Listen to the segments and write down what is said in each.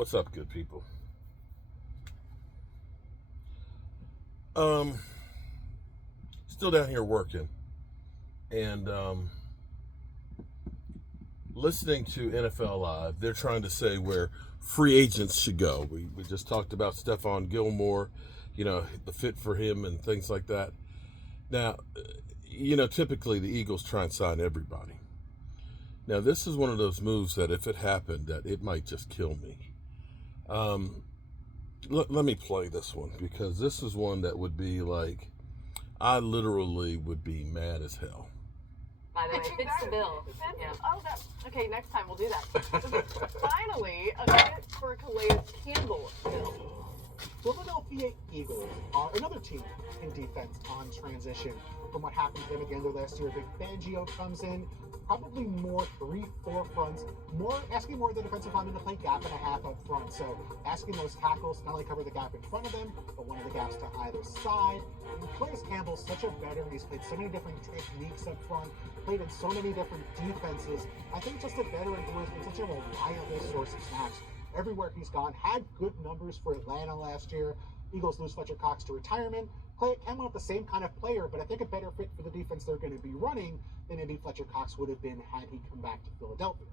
What's up, good people? Still down here working and listening to NFL Live. They're trying to say where free agents should go. We just talked about Stephon Gilmore, the fit for him and things like that. Now, typically the Eagles try and sign everybody. Now, this is one of those moves that if it happened, that it might just kill me. Let me play this one because this is one that would be like, I literally would be mad as hell. By the way, it fits the bill. Yeah. Oh, okay, next time we'll do that. Finally, a fit for Calais Campbell. Philadelphia Eagles are another team in defense on transition. From what happened to them at the end of last year, Big Fangio comes in, probably more 3-4 fronts, asking more of the defensive linemen to play gap and a half up front. So asking those tackles to not only cover the gap in front of them, but one of the gaps to either side. And Calais Campbell's such a veteran. He's played so many different techniques up front, played in so many different defenses. I think just a veteran who has been such a reliable source of snaps everywhere he's gone. Had good numbers for Atlanta last year. Eagles lose Fletcher Cox to retirement. Calais Campbell not the same kind of player, but I think a better fit for the defense they're going to be running than maybe Fletcher Cox would have been had he come back to Philadelphia.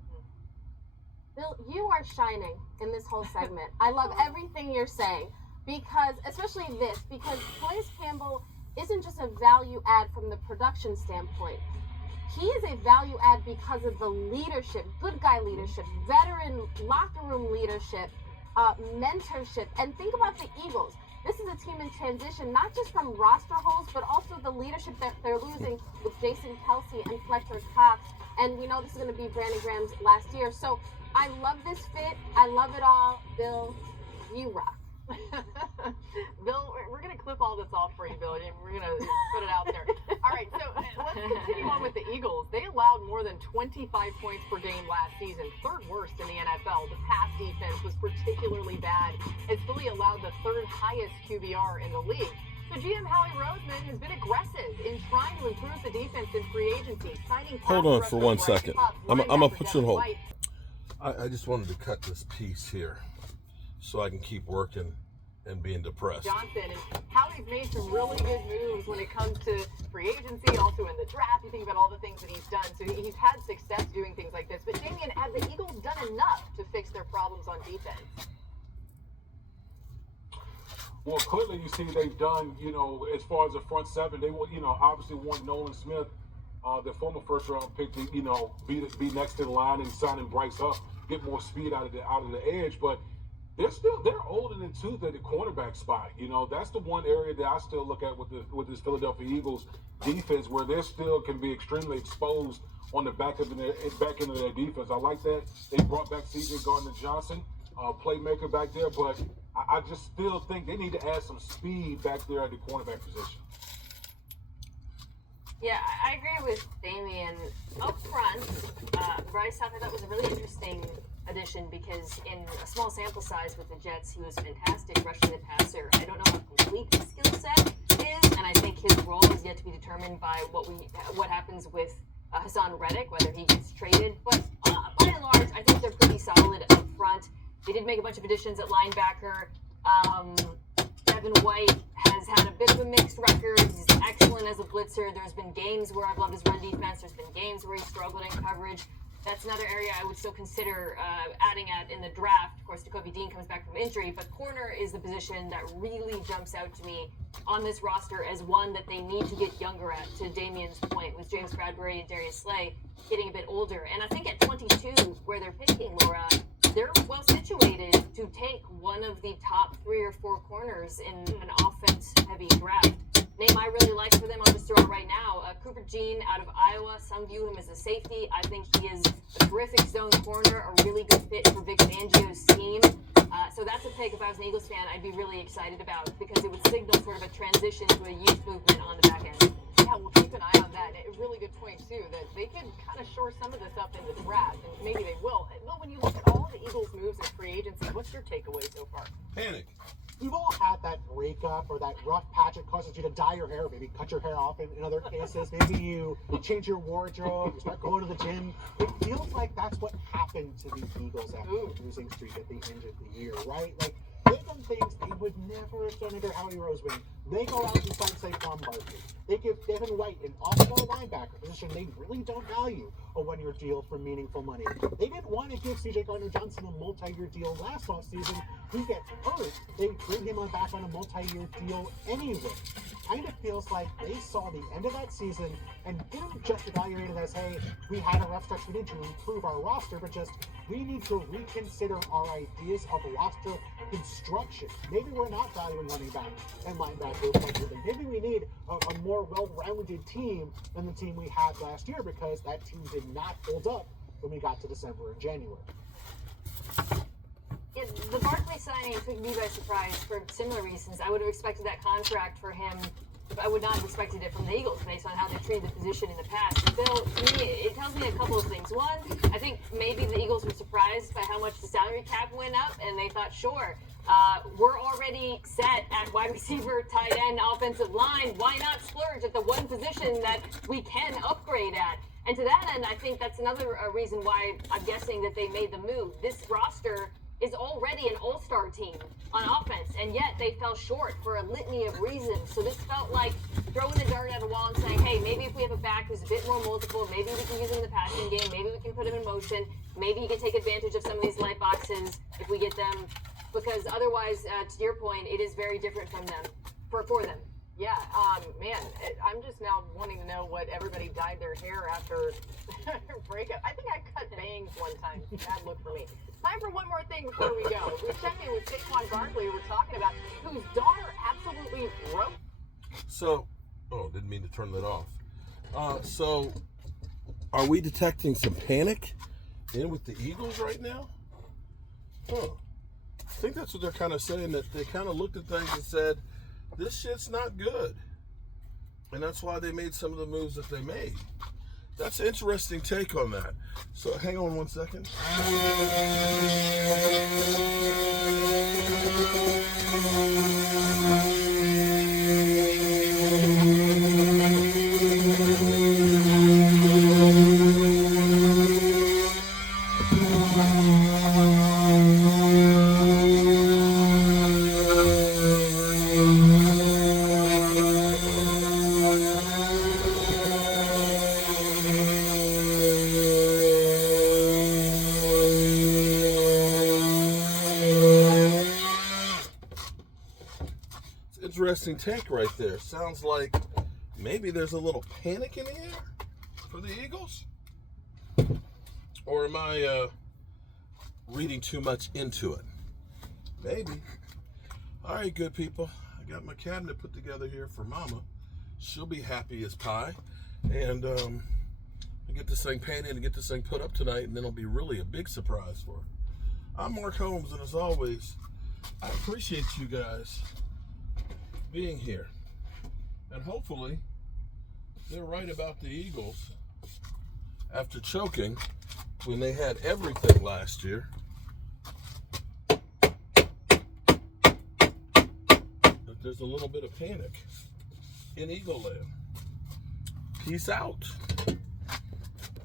Bill, you are shining in this whole segment. I love everything you're saying because Calais Campbell isn't just a value add from the production standpoint. He is a value add because of the leadership, good guy leadership, veteran locker room leadership, mentorship. And think about the Eagles. This is a team in transition, not just from roster holes, but also the leadership that they're losing with Jason Kelsey and Fletcher Cox. And we know this is going to be Brandon Graham's last year. So I love this fit. I love it all. Bill, you rock. Bill, we're going to clip all this off for you, Bill, and we're going to put it out there. All right, so let's continue on with the Eagles. They allowed more than 25 points per game last season, third worst in the NFL. The pass defense was particularly bad, as Philly allowed the third highest QBR in the league. So GM Howie Roseman has been aggressive in trying to improve the defense in free agency, signing Hold on for 1 second. I'm going to put you on hold. White. I just wanted to cut this piece here so I can keep working and being depressed. Johnson, and Howie's made some really good moves when it comes to free agency, also in the draft. You think about all the things that he's done. So he's had success doing things like this. But Damian, have the Eagles done enough to fix their problems on defense? Well, clearly you see they've done, as far as the front seven, they will, obviously want Nolan Smith, their former first round pick, to, be next to the line and signing Bryce up, get more speed out of the edge. But they're old in the tooth at the cornerback spot. That's the one area that I still look at with this Philadelphia Eagles defense, where they still can be extremely exposed on the back end of their defense. I like that they brought back C.J. Gardner-Johnson, playmaker back there, but I just still think they need to add some speed back there at the cornerback position. Yeah, I agree with Damian. Up front, Bryce, I thought that was a really interesting addition because in a small sample size with the Jets, he was fantastic rushing the passer. I don't know how complete his skill set is, and I think his role is yet to be determined by what happens with Hassan Reddick, whether he gets traded. But by and large, I think they're pretty solid up front. They did make a bunch of additions at linebacker. Devin White has had a bit of a mixed record. He's excellent as a blitzer. There's been games where I've loved his run defense. There's been games where he struggled in coverage. That's another area I would still consider adding at in the draft. Of course, Jacoby Dean comes back from injury, but corner is the position that really jumps out to me on this roster as one that they need to get younger at, to Damian's point, with James Bradbury and Darius Slay getting a bit older. And I think at 22, where they're picking, Laura, they're well situated to take one of the top 3 or 4 corners in an offense-heavy draft. Name I really like for them, I'll just throw it right now. Cooper Jean out of Iowa. Some view him as a safety. I think he is a terrific zone corner, a really good fit for Vic Fangio's scheme. So that's a pick. If I was an Eagles fan, I'd be really excited about, because it would signal sort of a transition to a youth movement on the back end. Yeah, we'll keep an eye on that. And a really good point, too, that they could kind of shore some of this up in the draft, and maybe they will. Well, when you look at all the Eagles' moves in free agency, what's your takeaway so far? Panic. we've all had that breakup or that rough patch that causes you to dye your hair, maybe cut your hair off in other cases. Maybe you change your wardrobe, you start going to the gym. It feels like that's what happened to the Eagles after the losing streak at the end of the year, right? Like, they've done things they would never have done under Howie Roseman. They go out and sign Saquon Barkley. They give Devin White an off-ball linebacker position they really don't value a one-year deal for meaningful money. They didn't want to give C.J. Gardner-Johnson a multi-year deal last offseason. He gets hurt. They bring him back on a multi-year deal anyway. Kind of feels like they saw the end of that season and didn't just evaluate it as, hey, we had a rough stretch, we need to improve our roster, but just, we need to reconsider our ideas of roster construction. Maybe we're not valuing running back and linebacker appropriately. Maybe we need a more well-rounded team than the team we had last year, because that team did not hold up when we got to December and January. Yeah, the Barkley signing took me by surprise for similar reasons. I would have expected that contract for him. I would not have expected it from the Eagles based on how they treated the position in the past. And Bill, to me, it tells me a couple of things. One, I think maybe the Eagles were surprised by how much the salary cap went up, and they thought, sure, we're already set at wide receiver, tight end, offensive line. Why not splurge at the one position that we can upgrade at? And to that end, I think that's another reason why I'm guessing that they made the move. This roster is already an all-star team on offense, and yet they fell short for a litany of reasons. So this felt like throwing the dart at a wall and saying, hey, maybe if we have a back who's a bit more multiple, maybe we can use him in the passing game, maybe we can put him in motion, maybe he can take advantage of some of these light boxes if we get them, because otherwise, to your point, it is very different from them, for them. Yeah, man, I'm just now wanting to know what everybody dyed their hair after breakup. I think I cut bangs one time. Bad look for me. Time for one more thing before we go. We checked in with Saquon Barkley, who we're talking about, whose daughter absolutely wrote. So, didn't mean to turn that off. So, are we detecting some panic in with the Eagles right now? Huh. I think that's what they're kind of saying, that they kind of looked at things and said, this shit's not good. And that's why they made some of the moves that they made. That's an interesting take on that. So hang on one second. Interesting take right there. Sounds like maybe there's a little panic in the air for the Eagles. Or am I reading too much into it? Maybe. All right, good people. I got my cabinet put together here for Mama. She'll be happy as pie. And I get this thing painted and get this thing put up tonight, and then it'll be really a big surprise for her. I'm Mark Holmes, and as always, I appreciate you guys being here. And hopefully they're right about the Eagles after choking when they had everything last year. That there's a little bit of panic in Eagle Land. Peace out.